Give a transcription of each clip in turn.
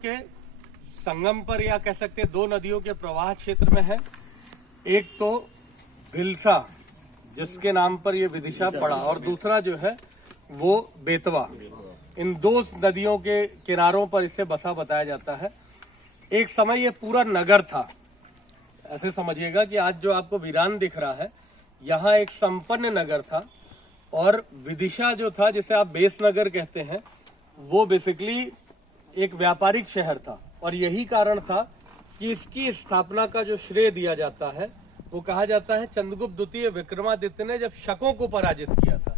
के संगम पर या कह सकते हैं दो नदियों के प्रवाह क्षेत्र में है। एक तो भिलसा जिसके नाम पर ये विदिशा पड़ा और दूसरा जो है वो बेतवा। इन दो नदियों के किनारों पर इसे बसा बताया जाता है। एक समय ये पूरा नगर था। ऐसे समझिएगा कि आज जो आपको वीरान दिख रहा है यहाँ एक संपन्न नगर था और विदिशा जो था जिसे आप बेस नगर कहते हैं वो बेसिकली एक व्यापारिक शहर था और यही कारण था कि इसकी स्थापना का जो श्रेय दिया जाता है वो कहा जाता है चंद्रगुप्त द्वितीय विक्रमादित्य ने जब शकों को पराजित किया था।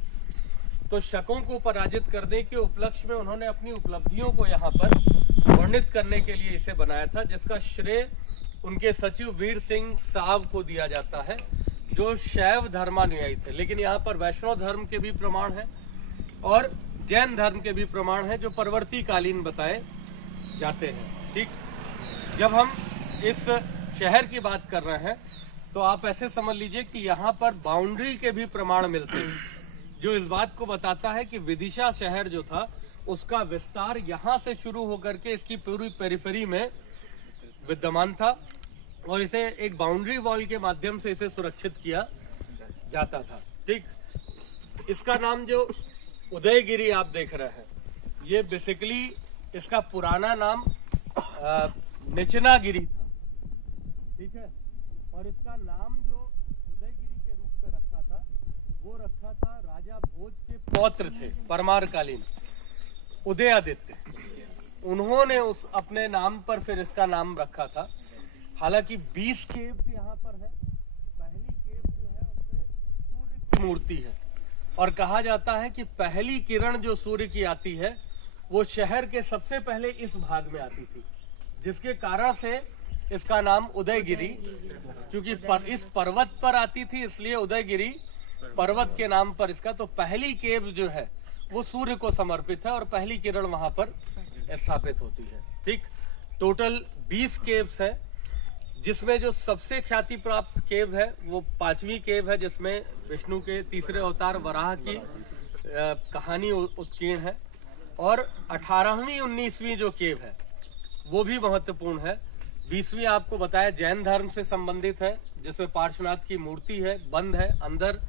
तो शकों को पराजित करने के उपलक्ष्य में उन्होंने अपनी उपलब्धियों को यहाँ पर वर्णित करने के लिए इसे बनाया था, जिसका श्रेय उनके सचिव वीर सिंह साव को दिया जाता है जो शैव धर्मानुयायी थे। लेकिन यहाँ पर वैष्णव धर्म के भी प्रमाण है और जैन धर्म के भी प्रमाण है जो परवर्ती कालीन बताए जाते हैं। ठीक, जब हम इस शहर की बात कर रहे हैं तो आप ऐसे समझ लीजिए कि यहाँ पर बाउंड्री के भी प्रमाण मिलते हैं जो इस बात को बताता है कि विदिशा शहर जो था उसका विस्तार यहाँ से शुरू होकर के इसकी पूरी पेरिफेरी में विद्यमान था और इसे एक बाउंड्री वॉल के माध्यम से इसे सुरक्षित किया जाता था। ठीक, इसका नाम जो उदयगिरी आप देख रहे हैं ये बेसिकली इसका पुराना नाम निचनागिरी था। ठीक है, और इसका नाम जो उदयगिरी के रूप में रखा था वो रखा था राजा भोज के पौत्र थे परमारकालीन उदयादित्य। उन्होंने उस अपने नाम पर फिर इसका नाम रखा था। हालांकि 20 केव्स यहाँ पर है। पहली केव जो है उसमें सूर्य की मूर्ति है और कहा जाता है कि पहली किरण जो सूर्य की आती है वो शहर के सबसे पहले इस भाग में आती थी, जिसके कारण से इसका नाम उदयगिरी, क्योंकि इस पर्वत पर आती थी इसलिए उदयगिरी पर्वत के नाम पर इसका। तो पहली केव जो है वो सूर्य को समर्पित है और पहली किरण वहां पर स्थापित होती है। ठीक, टोटल 20 केव्स है जिसमें जो सबसे ख्याति प्राप्त केव है वो 5वीं केव है जिसमें विष्णु के तीसरे अवतार वराह की कहानी उत्कीर्ण है और 18वीं 19वीं जो केव है वो भी महत्वपूर्ण है। 20वीं आपको बताया जैन धर्म से संबंधित है जिसमें पार्श्वनाथ की मूर्ति है, बंद है, अंदर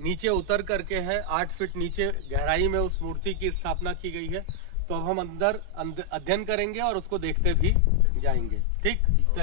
नीचे उतर करके है, 8 फीट नीचे गहराई में उस मूर्ति की स्थापना की गई है। तो अब हम अंदर अध्ययन करेंगे और उसको देखते भी जाएंगे। ठीक।